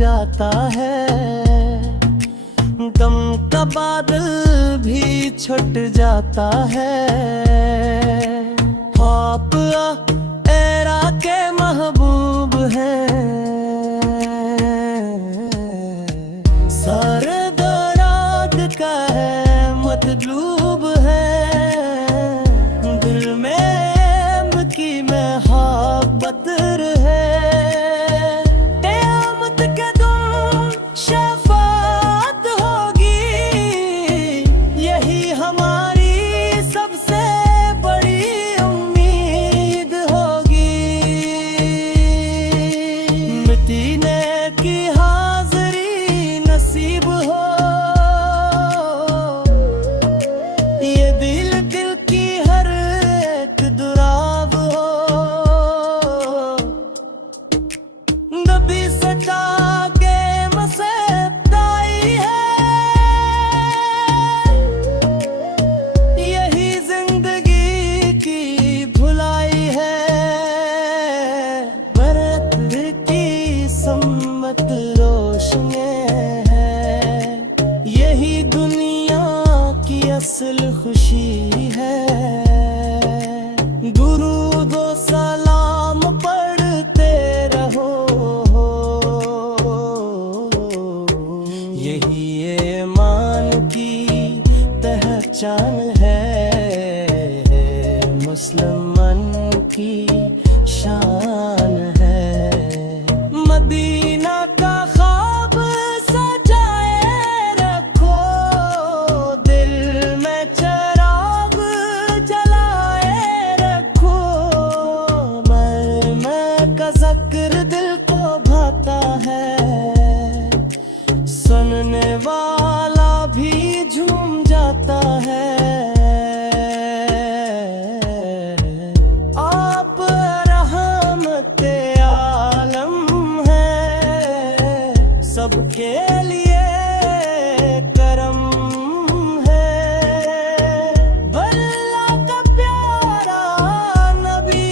जाता है, गम का बादल भी छुट जाता है। आप एरा के महबूब हैं, सारे दराद का है मतलूब है। दिल में की मोहब्बत है, क़यामत के दिन शफ़ाअत होगी। यही हमारी सबसे बड़ी उम्मीद होगी। मदीने की हाज़री नसीब हो, ये दिल की हर एक दुराब हो। नबी सटा के मसताई है, यही जिंदगी की भुलाई है। बरत की सम्मत रोशनी है, यही दुनिया की असल खुशी है। दुरूद व सलाम पढ़ते रहो, यही ईमान की पहचान है। मुसलमान की शान है। मदीना का ख्वाब सजाए रखो, दिल में चिराग जलाए रखो। मैं का ज़िक्र दिल को भाता है, सुनने वाला भी झूम जाता है। आप रहमते आलम है, सबके लिए करम है। अल्लाह का प्यारा नबी,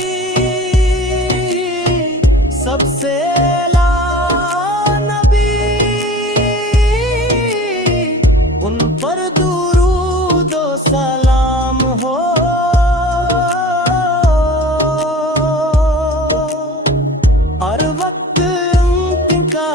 सबसे उन पर दुरूद व सलाम हो। हर वक्त उनका